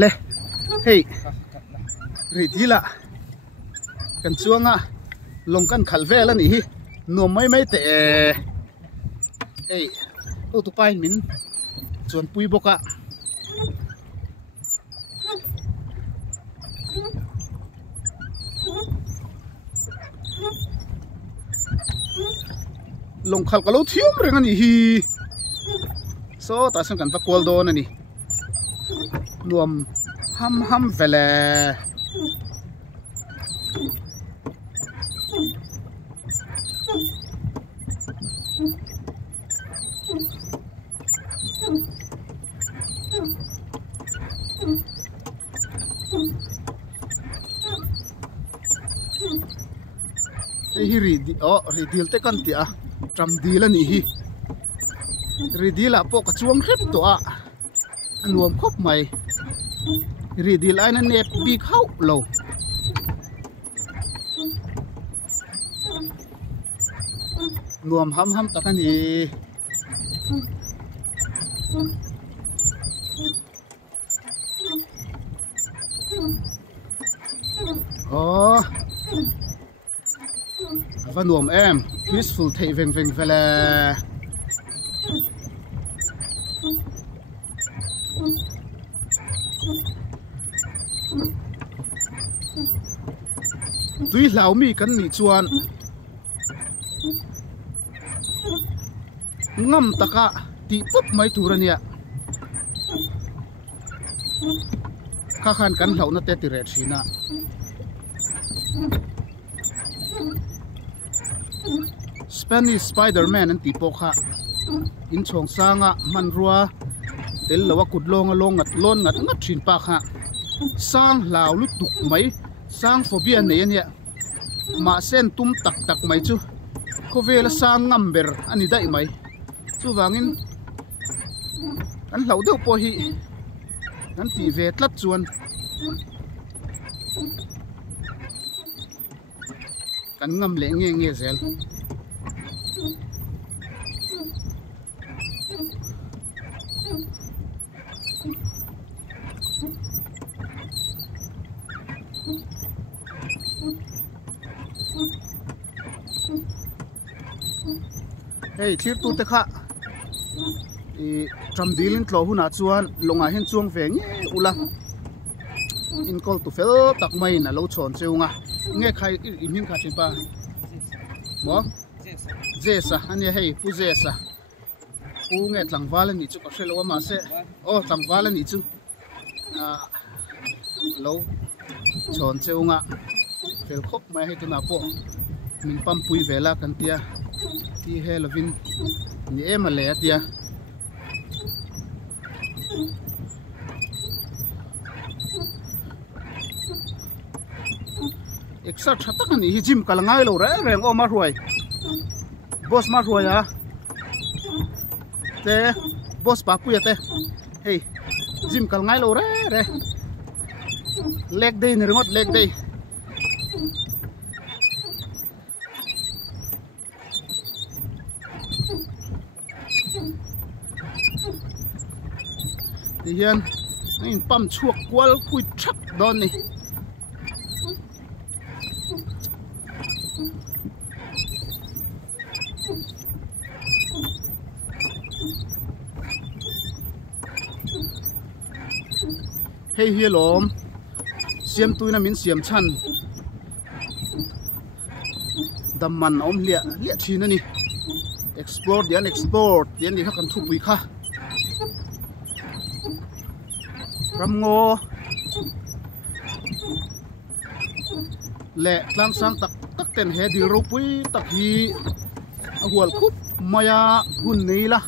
le hey ri dila kan chuanga long kan khalvel ani hi no mai te hey o tu pai min chuan pui boka long khal kalo thium reng ani hi so ta sang kan va kol don ani nuam ham vele hi ridil te kan ti a tram dil ani hi ridil a po ka chuang hrep to a anuam khop mai ridil aina net bi khau lo nuam ham takani và nuông em peaceful thầy veng về là tuy lão mi cắn mì chuan ngâm taka ti pup mai turania kha khan kan hlau na te ti ret sina Spanish Spider-Man an ti pokha in chong sanga manrua tel lawa kudlong along ngat lon ngat thin pa kha sang law lu tuk mai sang phobia nei ania ma sen tum tak mai chu khovela sang ngamber ani dai mai chu wangin an hlau deuh po hi an ti ve tlat chuan kan ngam le nge zel hey thir tu te kha i tram dilin tlo huna chuan longa hen chuang ve nge ula in call to fel tak mai na lo chon cheunga nge khai in hin kha chin pa mo zesa ani hey pu zesa pu nge tlangwal ni chu ka hrelo ma se o tlangwal ni chu lo chon cheunga fel khop mai he tuna po min pam pui vela kan tia ti helovin ni ema le atia extra thata kan hi gym kalangai lo re reng o ma ruai boss ma ruai a te boss pa pu ya te hey gym kalangai lo re leg day ni remote leg day hiền anh pump chuộc qual cùi chắc đòn này hey hiền lom xiêm tôi nằm in xiêm chăn đầm mặn ôm lịa chi nữa nè export điền đi các con thu bụi kha ram ngô lệ lang sang tak ten he di rupui tak hi hual khup maya hun nei la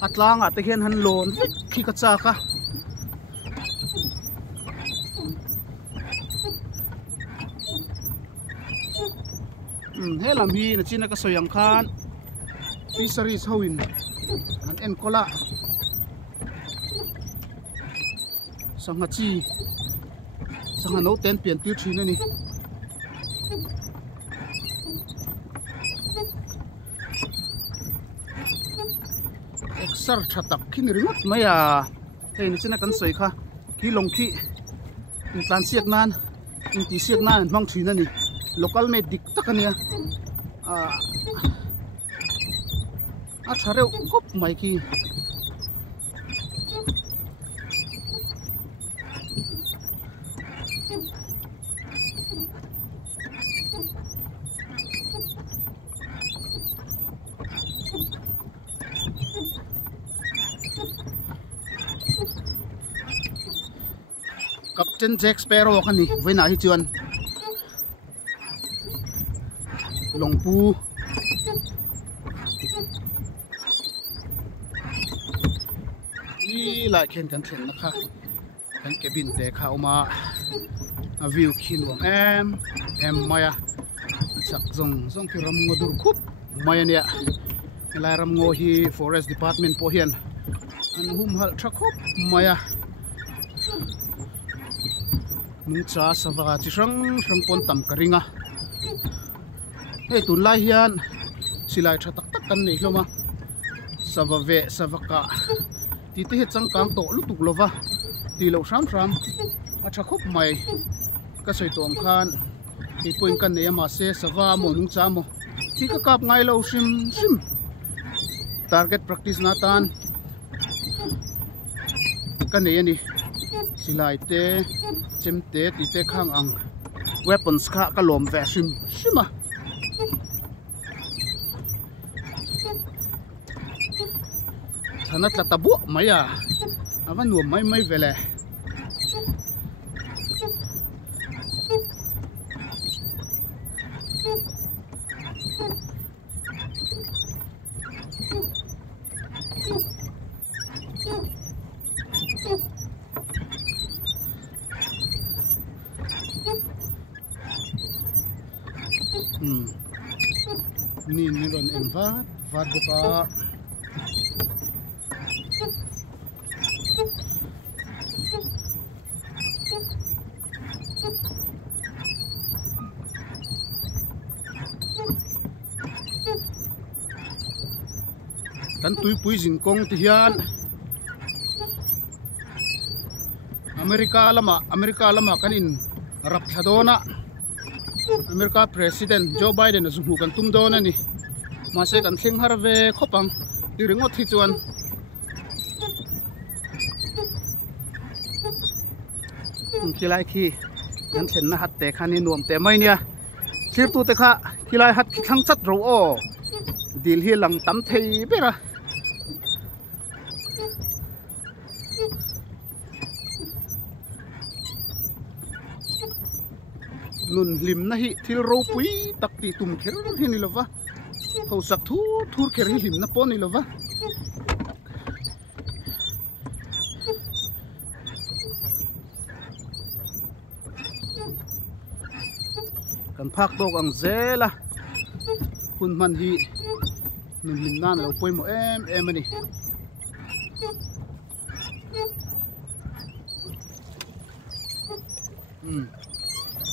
atlang ate hian han lon khi ka cha ka he lam hi na china ka soyang khan fisheries howin an en kola sanga chi sanga no ten pian tir thin ani exar thatak khin ringot maya he ni china kan soi kha hi long khi in tlan siak nan in ti siak nan mang thin ani local medic takania a thareu kop mai ki Captain Jack Sparrow kan ni với nãy chuan long pu đi lại khen kan thlen na kha kan cabin te kha oma a view khin wang em maya sak zong ki ram ngo dur khup maya nia lai ram ngo hi forest department po hian an hum hal thak khup maya nung cha sava chi rang pon tam karinga hey tun lai hian silai tha tak tak kan nei hloma sava ve savaka ti te he chang kang to lutuk lova ti lo ram a tha khop mai ka soi tom khan ti point kan nei ma se sava mo nung cha mo ti ka kap ngai lo sim target practice na tan kan nei ani silai te chemte ti te khang ang weapons kha ka lom ve shima thanat la tabu maya avan nuam mai vele ni ron em vat boka kan tui pui jingkong ti hian America lama kanin rap thadona America President Joe Biden azu kan tum dona ni ma se kan thing harve khopang ti ringo thi chuan khilai khi kan thlen na hat te khani nuam te mai nia thlir tu te kha khilai hat thang chat ro o dil hi lang tam thei bera nun lim na hi thil ro pui tak ti tum kher hi ni lova ho sak thur kher hi lim na pon ni lova kan phak dog ang zela hun man hi nun lim nan lo poi mo em ani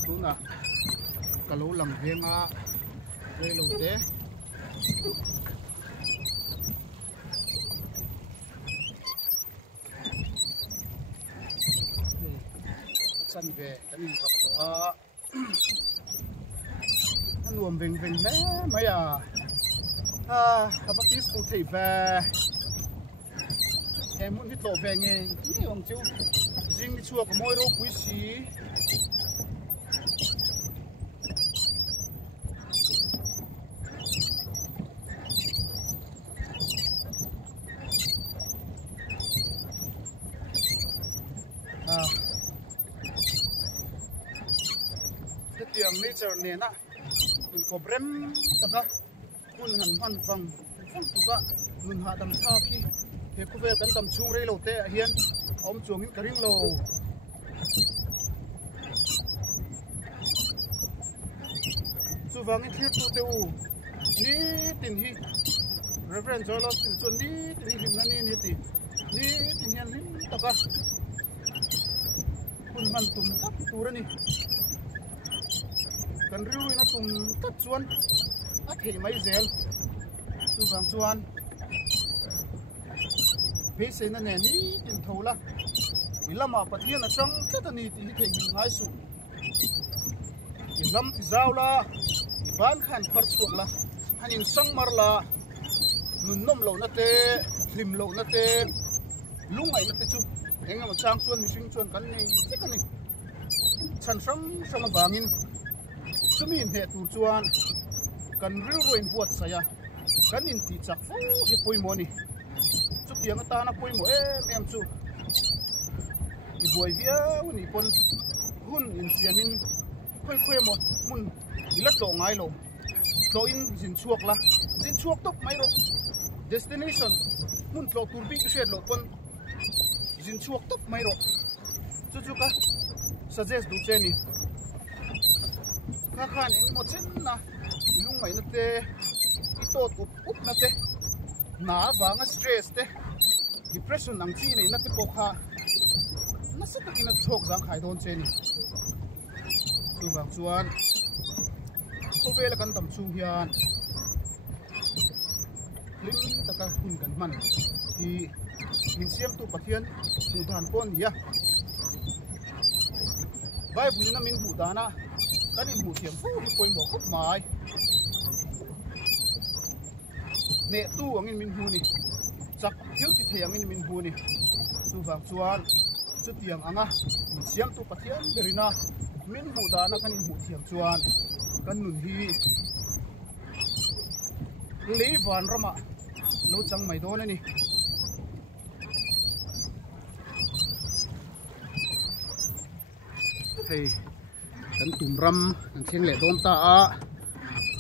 tuna kalau lang henga relo te san ve kan rap to a nuam veng le maya have a peaceful thei ve em muốn hít lộ về nghe ni ông chú riêng đi chùa của môi đô quý sĩ cái tiếng nature này nè mình có brem tất cả kun han phăng tất cả mình hạ đầm tha khi he ku ve kan tam chung rei lo te hian om chuang in karing lo chu wang in thlir tu te u ni tin hi reverend jolos tin chon ni tin him na ni ti ni tin hian lim taka kun man tum tak turani kan riu na tum tak chuan a thei mai zel chu wang chuan bây giờ nó nè ní tìm thầu la ilama pathian achang tlatani ti hi thei ngai su ilam ti zawla iban khan phar chuak la hanin sangmar la nun nom lo na te hlim lo na te lungai na te chu engam chang chuan mihring chuan kan nei tikani chan sang awangin chumi he tur chuan kan ril roin buat saya kan in ti chak fu hi poimo ni chu tiang ta na poimo em chu i buai via uni pon hun in siamin khoi mo mun ila to ngai lo to in jin chuak la jin chuak tok mai ro destination mun to tur bi ka shed lo pon jin chuak tok mai ro chu ka suggest du cheni ka khan eng mo chen na lung mai na te i to up na te na wanga stress te depression nang chi nei na te po kha na sa takin at chok jang khai don cheni tu bang chuan ko vela kan tam chu hian lim taka hun kan man hi min siam tu pathian tu dan pon ya vai bu na min bu dana kan in bu thiam fu hi poi mo khop mai ne tu angin min hu ni chak thiu ti thei angin min hu ni tu bang chuan chu tiang anga min siam tu pathian berina min bu dana kan in bu thiam chuan kan nun hi leivan rama lo chang mai don ani hey kan tumram an theng le don ta a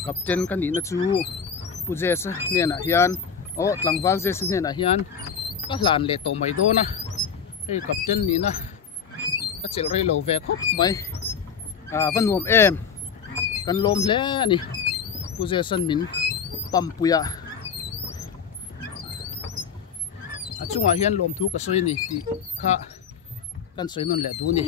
captain kan ni na chu pujes ne na hian o tlangwal jes ne na hian ka hlan le to mai dona hey captain ni na ka chel rei lo ve khop mai van nuam em kan lom hle ani possession min pampuya achunga hian lom thu ka soi ni ti kha kan soi non le du ni